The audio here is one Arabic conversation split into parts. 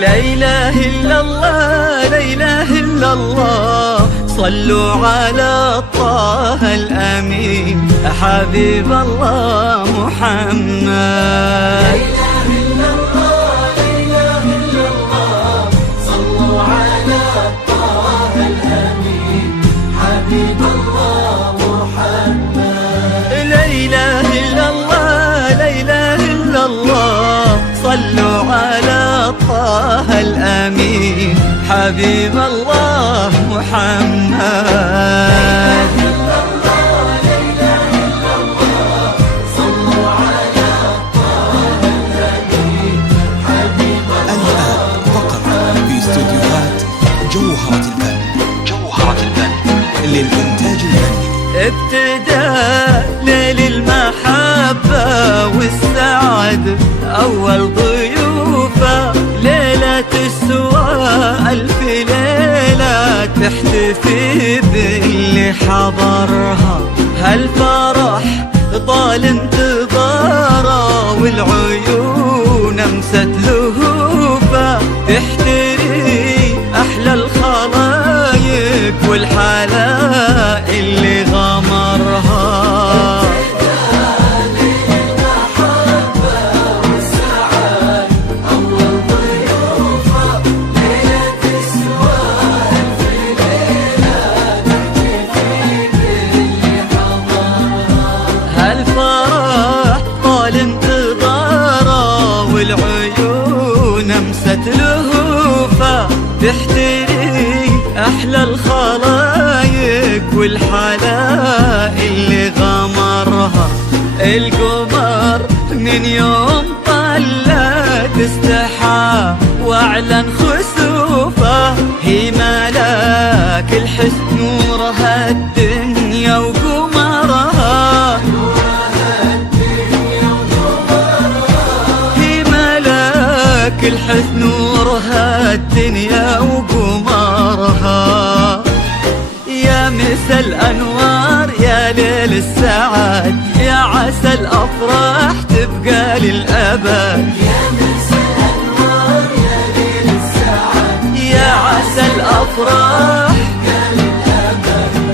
لا إله إلا الله لا إله إلا الله صلوا على طه الأمين حبيب الله محمد. لا إله إلا الله لا إله إلا الله صلوا على طه الأمين حبيب الله محمد. لا إله إلا الله لا إله إلا الله صلوا على طه الأمين حبيب الله محمد. للإنتاج الفني ابتداء ليل المحبة والسعد أول ضيوفه ليلة السواء ألف ليلة تحتفي باللي حضرها هالفرح طال انتظاره والعيون امست لهوفه تحتري أحلى الخلايق والحلاء اللي غمرها والعيون امست لهوفه تحتري احلى الخلايق والحلاء اللي غمرها القمر من يوم طلت استحى واعلن خسوفه هي ملاك الحسن نورها الدنيا وقمرها الحسن نورها الدنيا وقمرها يا مسا الأنوار يا ليل السعد يا عسى الأفراح تبقى للأبد يا مسا الأنوار يا ليل السعد يا عسى الأفراح تبقى للأبد.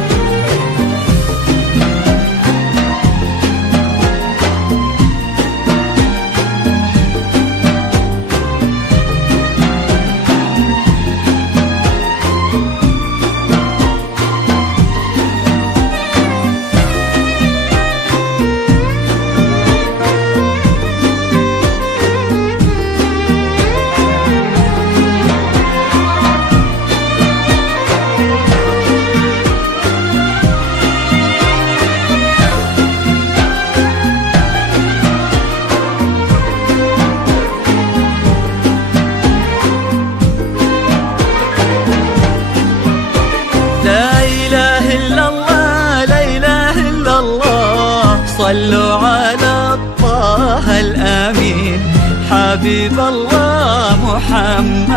صلوا على طه الأمين حبيب الله محمد.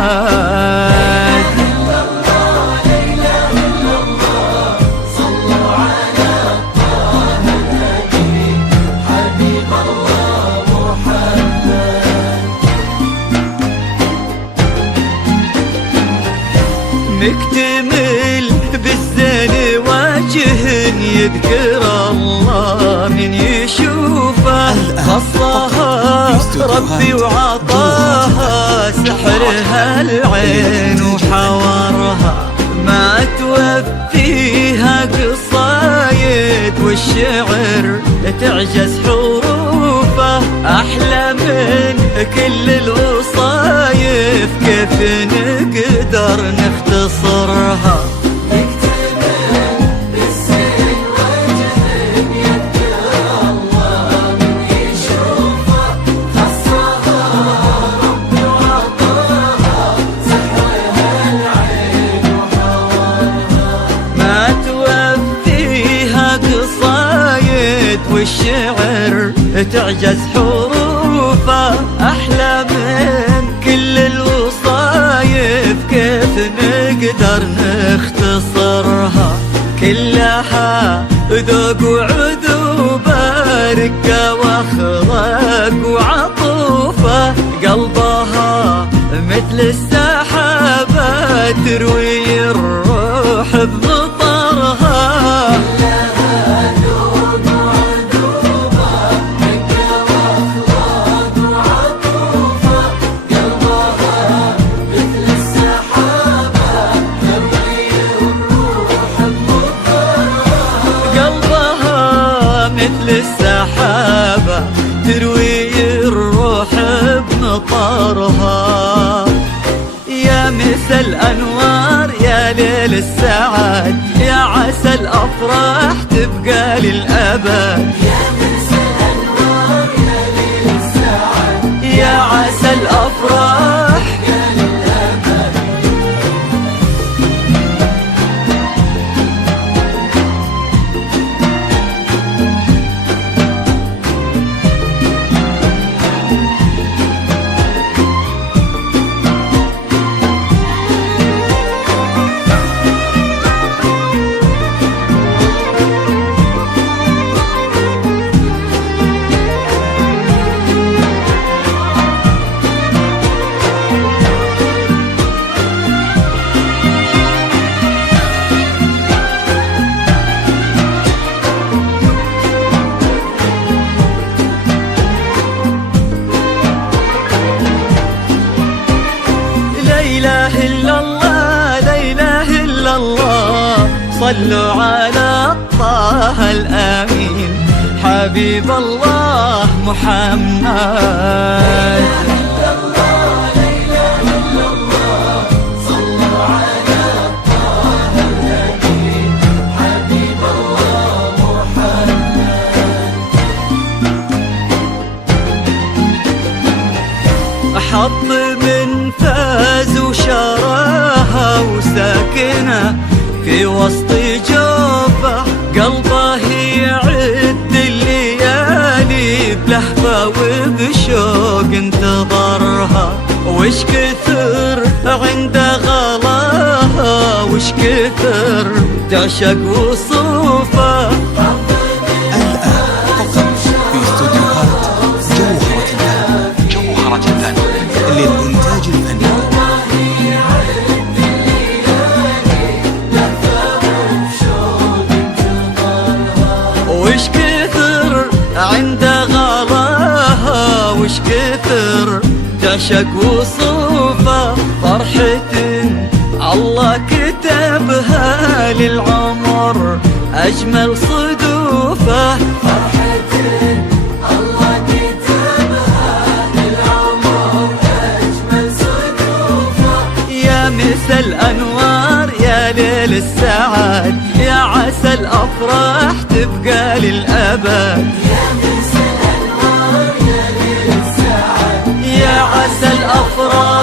مكتمل بالزين وجه يذكر الله من يشوفه خصها ربي وعطاها سحرها العين وحورها ما توفيها قصايد والشعر تعجز حروفه أحلى من كل الوصايف كيف نقدر نختصرها والشعر تعجز حروفه أحلى من كل الوصايف كيف نقدر نختصرها كلها ذوق وعذوبة رقة واخلاق وعطوفة قلبها مثل مثل السحابة تروي الروح بمطرها. لها ذوب وعذوبة، حكة وأخلاق وعطوفة، قلبها مثل السحابة تروي الروح بمطرها. قلبها مثل السحابة تروي الروح بمطرها. يا مسا الأنوار يا ليل السعاد، يا عسى الأفراح تبقى للأبد. يا مسا الأنوار يا ليل السعاد، يا عسى الأفراح للأبد. لا إله إلا الله، لا إله إلا الله، صلوا على طه الأمين حبيب الله محمد. حط من فاز وشراها وساكنة في وسط جوفه، قلبه يعد الليالي بلهفة وبشوق انتظرها. وش كثر عند غلاها، وش كثر تعشق وصوفه. الآن فقط في استوديوهات جوهرة الفن للإنتاج الفني. وش كثر عند غلاها، وش كثر تعشق وصوفه. فرحة الله كتبها للعمر أجمل صدوفه. فرحة الله كتبها للعمر أجمل صدوفة. يا مسا الأنوار يا ليل السعاد، يا عسى الأفراح تبقى للأبد. يا مسا الأنوار يا ليل السعاد، يا عسى الأفراح